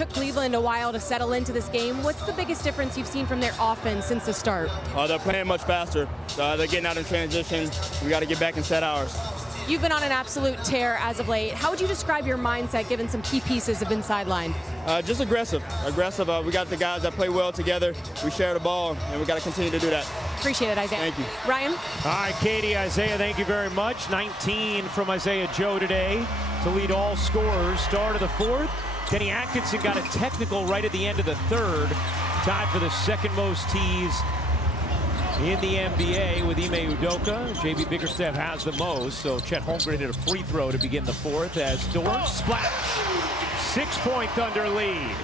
Took Cleveland a while to settle into this game. What's the biggest difference you've seen from their offense since the start? They're playing much faster. They're getting out in transition. We got to get back and set ours. You've been on an absolute tear as of late. How would you describe your mindset given some key pieces have been sidelined? Just aggressive. We got the guys that play well together. We share the ball, and we got to continue to do that. Appreciate it, Isaiah. Thank you. Ryan? All right, Katie, Isaiah, thank you very much. 19 from Isaiah Joe today to lead all scorers. Start of the fourth. Kenny Atkinson got a technical right at the end of the third. Tied for the second most tees in the NBA with Ime Udoka. JB Bickerstaff has the most, so Chet Holmgren hit a free throw to begin the fourth as Dort splash. 6-point Thunder lead.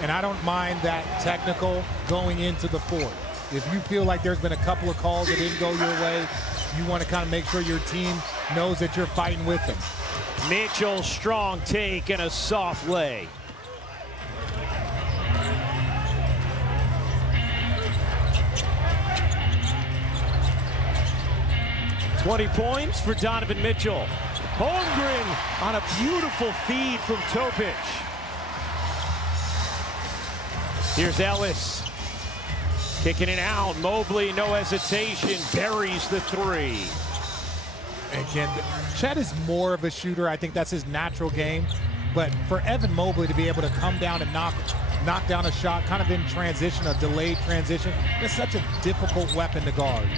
And I don't mind that technical going into the fourth. If you feel like there's been a couple of calls that didn't go your way, you want to kind of make sure your team knows that you're fighting with them. Mitchell, strong take and a soft lay. $20 points for Donovan Mitchell. Holmgren on a beautiful feed from Topic. Here's Ellis. Kicking it out. Mobley, no hesitation, buries the three. Again, Chet is more of a shooter. I think that's his natural game. But for Evan Mobley to be able to come down and knock down a shot, kind of in transition, a delayed transition, it's such a difficult weapon to guard.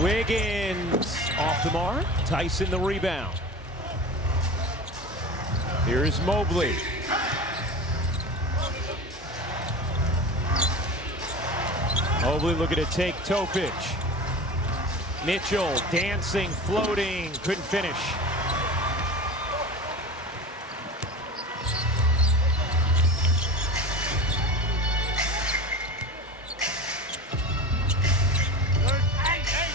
Wiggins off the mark. Tyson the rebound. Here's Mobley. Mobley looking to take Topic. Mitchell dancing, floating, couldn't finish.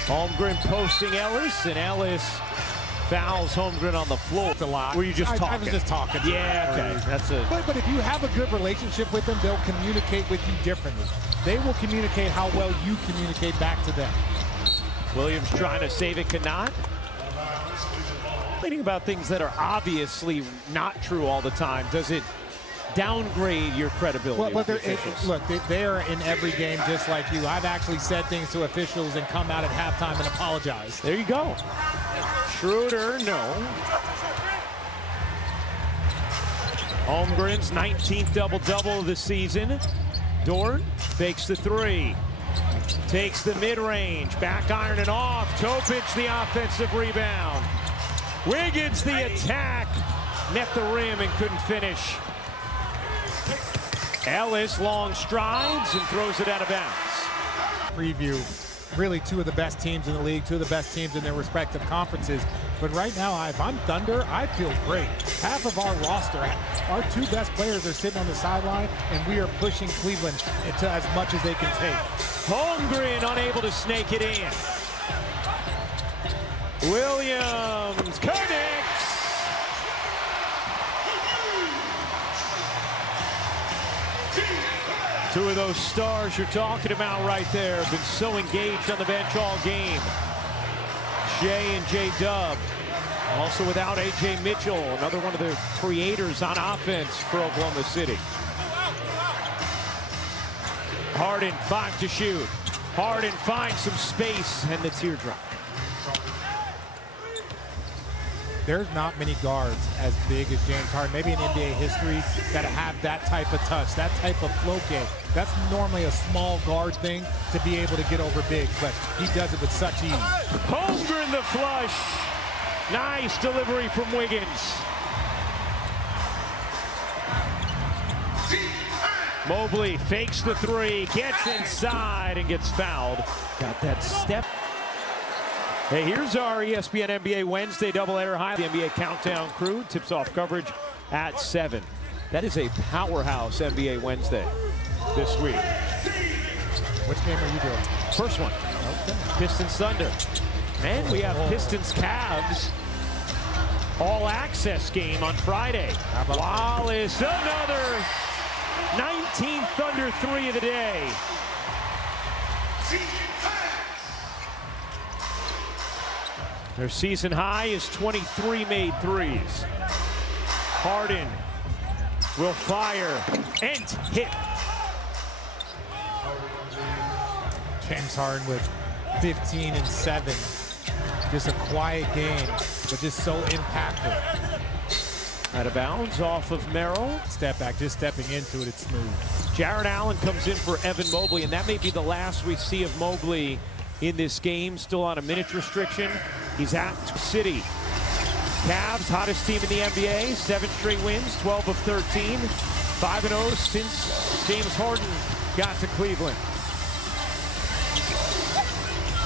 Holmgren posting Ellis, and Ellis fouls Holmgren on the floor. It's a lot. Were you just talking? I was just talking. Yeah, okay. That's it. But if you have a good relationship with them, they'll communicate with you differently. They will communicate how well you communicate back to them. Williams trying to save it, cannot. Thinking about things that are obviously not true all the time. Does it downgrade your credibility? Well, look, they are in every game just like you. I've actually said things to officials and come out at halftime and apologize. There you go. Schroeder, no. Holmgren's 19th double-double of the season. Dort fakes the three. Takes the mid-range, back iron and off. Topic the offensive rebound. Wiggins the attack. Net the rim and couldn't finish. Ellis long strides and throws it out of bounds. Preview, really two of the best teams in the league, two of the best teams in their respective conferences. But right now, if I'm Thunder, I feel great. Half of our roster, our two best players are sitting on the sideline, and we are pushing Cleveland into as much as they can take. Holmgren unable to snake it in. Williams connects. Two of those stars you're talking about right there have been so engaged on the bench all game. Shea and J-Dub. Also without A.J. Mitchell, another one of the creators on offense for Oklahoma City. Harden, 5 to shoot. Harden finds some space and the teardrop. There's not many guards as big as James Harden, maybe in NBA history, that have that type of touch, that type of float game. That's normally a small guard thing to be able to get over bigs, but he does it with such ease. Holmgren the flush. Nice delivery from Wiggins. Mobley fakes the three, gets inside and gets fouled. Got that step. Hey, here's our ESPN NBA Wednesday doubleheader high. The NBA Countdown crew tips off coverage at 7. That is a powerhouse NBA Wednesday this week. Which game are you doing? First one. Okay. Pistons Thunder. And we have Pistons Cavs all access game on Friday. Wallace, another 19th Thunder 3 of the day. Their season high is 23 made threes. Harden will fire and hit. James Harden with 15 and 7. Just a quiet game, but just so impactful. Out of bounds off of Merrill. Step back, just stepping into it, it's smooth. Jared Allen comes in for Evan Mobley, and that may be the last we see of Mobley in this game. Still on a minutes restriction. He's at City. Cavs, hottest team in the NBA, 7 straight wins, 12 of 13, 5-0 since James Harden got to Cleveland.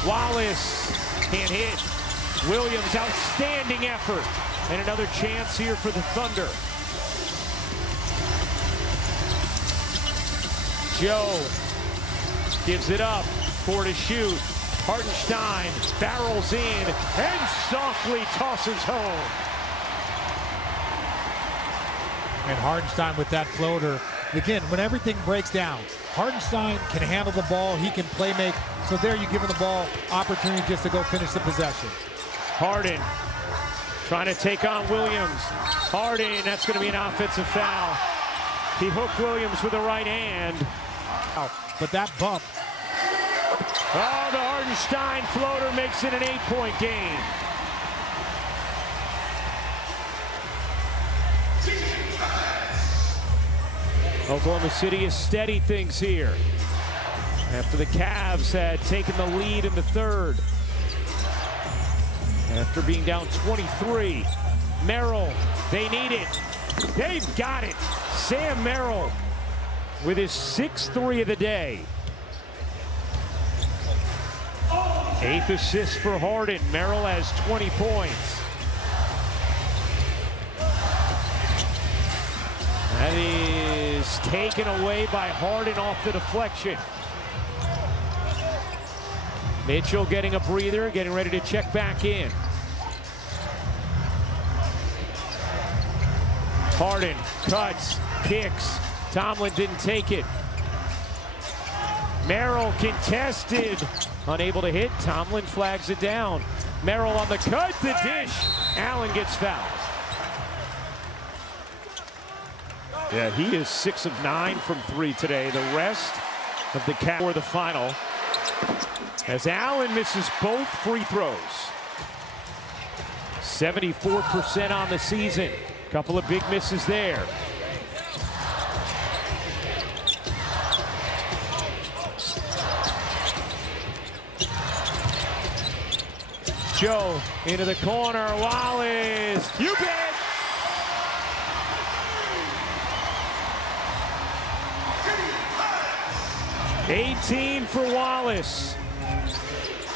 Wallace can't hit. Williams, outstanding effort. And another chance here for the Thunder. Joe gives it up, 4 to shoot. Hartenstein barrels in and softly tosses home. And Hardenstein with that floater. Again, when everything breaks down, Hardenstein can handle the ball, he can play make. So there you give him the ball, opportunity just to go finish the possession. Harden trying to take on Williams. Harden, that's going to be an offensive foul. He hooked Williams with the right hand. But that bump. Oh, the Hardenstein floater makes it an 8-point game. Oklahoma City has steadied things here after the Cavs had taken the lead in the third. After being down 23, Merrill, they need it. They've got it. Sam Merrill with his 6th 3 of the day. 8th assist for Harden. Merrill has 20 points. That is taken away by Harden off the deflection. Mitchell getting a breather, getting ready to check back in. Harden cuts, kicks. Tomlin didn't take it. Merrill contested, unable to hit. Tomlin flags it down. Merrill on the cut, the dish. Allen gets fouled. Yeah, he is 6 of 9 from 3 today. The rest of the Cavs for the final, as Allen misses both free throws. 74% on the season. Couple of big misses there. Joe into the corner. Wallace. You bet. $18 for Wallace.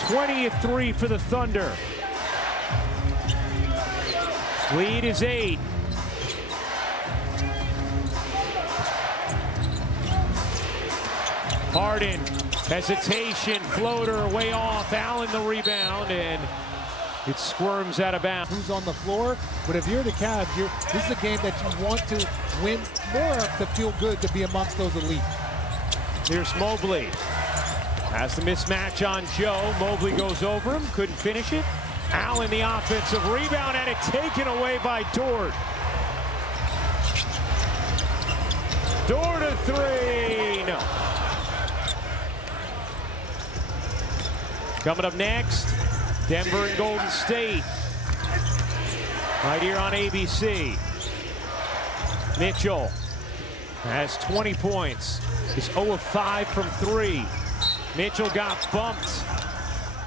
20-3 for the Thunder. Lead is 8. Harden, hesitation, floater, way off. Allen the rebound, and it squirms out of bounds. Who's on the floor? But if you're the Cavs, this is a game that you want to win more to feel good to be amongst those elite. Here's Mobley. Has the mismatch on Joe. Mobley goes over him, couldn't finish it. Allen the offensive rebound, and it taken away by Dort. Dort to 3, no. Coming up next, Denver and Golden State. Right here on ABC. Mitchell has 20 points. He's 0 of 5 from 3. Mitchell got bumped,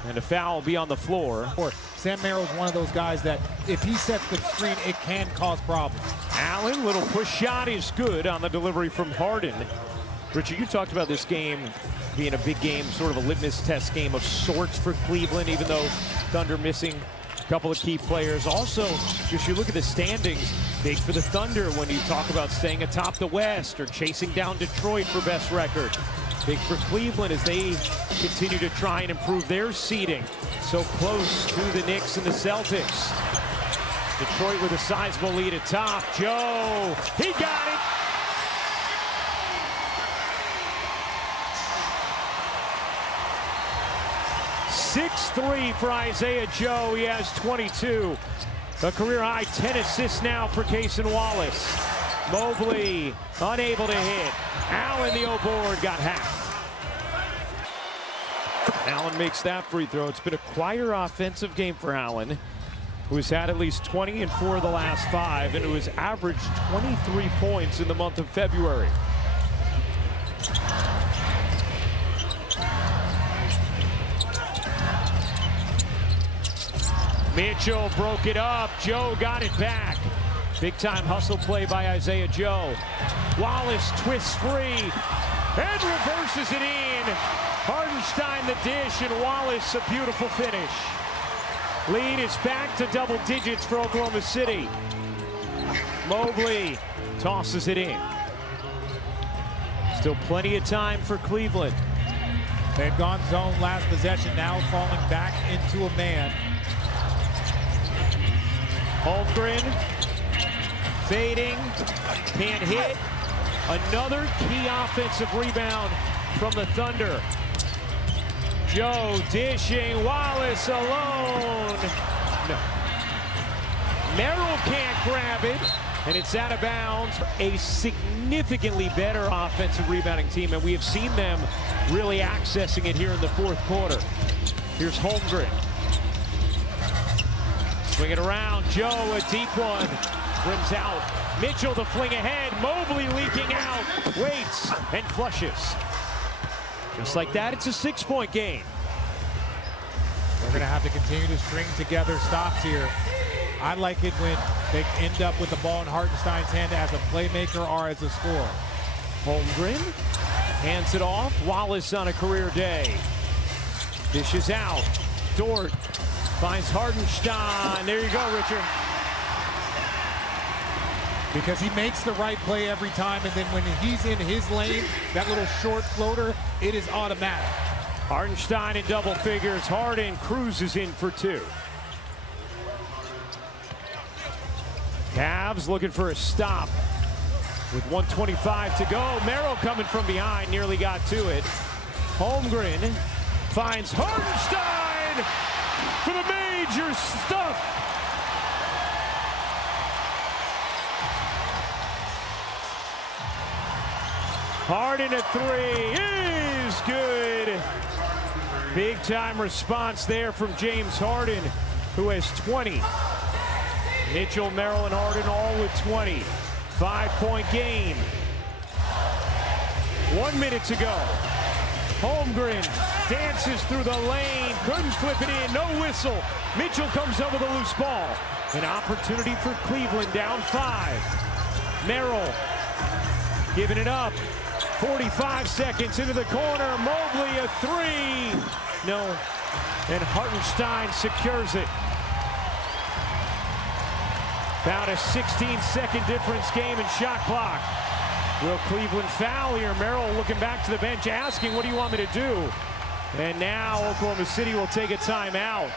and a foul will be on the floor. Sam Merrill's one of those guys that if he sets the screen, it can cause problems. Allen, little push shot is good on the delivery from Harden. Richard, you talked about this game being a big game, sort of a litmus test game of sorts for Cleveland, even though Thunder missing a couple of key players. Also, if you look at the standings, big for the Thunder when you talk about staying atop the West or chasing down Detroit for best record. Big for Cleveland as they continue to try and improve their seeding. So close to the Knicks and the Celtics. Detroit with a sizable lead atop. Joe, he got it. .6-3 for Isaiah Joe. He has 22. A career high 10 assists now for Cason Wallace. Mobley unable to hit. Allen, the O-board, got hacked. Allen makes that free throw. It's been a quieter offensive game for Allen, who has had at least 20 in 4 of the last 5, and who has averaged 23 points in the month of February. Mitchell broke it up. Joe got it back. Big time hustle play by Isaiah Joe. Wallace twists free and reverses it in. Hardenstein the dish, and Wallace a beautiful finish. Lead is back to double digits for Oklahoma City. Mobley tosses it in. Still plenty of time for Cleveland. They've gone zone last possession, now falling back into a man. Holmgren fading, can't hit. Another key offensive rebound from the Thunder. Joe dishing, Wallace alone. No. Merrill can't grab it, and it's out of bounds. A significantly better offensive rebounding team, and we have seen them really accessing it here in the 4th quarter. Here's Holmgren. Swing it around, Joe, a deep one, rims out. Mitchell the fling ahead, Mobley leaking out, waits and flushes. Just like that, it's a 6-point game. They're going to have to continue to string together stops here. I like it when they end up with the ball in Hartenstein's hand as a playmaker or as a scorer. Holmgren hands it off, Wallace on a career day. Dishes out, Dort finds Hardenstein. There you go, Richard. Because he makes the right play every time, and then when he's in his lane, that little short floater, it is automatic. Hardenstein in double figures. Harden cruises in for 2. Cavs looking for a stop with 1:25 to go. Merrill coming from behind, nearly got to it. Holmgren finds Hardenstein for the major stuff. Harden at 3 is good. Big time response there from James Harden, who has 20. Mitchell, Merrill, and Harden all with 20. 5-point game. 1 minute to go. Holmgren dances through the lane, couldn't flip it in, no whistle. Mitchell comes up with a loose ball. An opportunity for Cleveland, down 5. Merrill giving it up. 45 seconds into the corner, Mobley a 3. No, and Hartenstein secures it. About a 16-second difference game in shot clock. Will Cleveland foul here? Merrill looking back to the bench asking, what do you want me to do? And now Oklahoma City will take a timeout.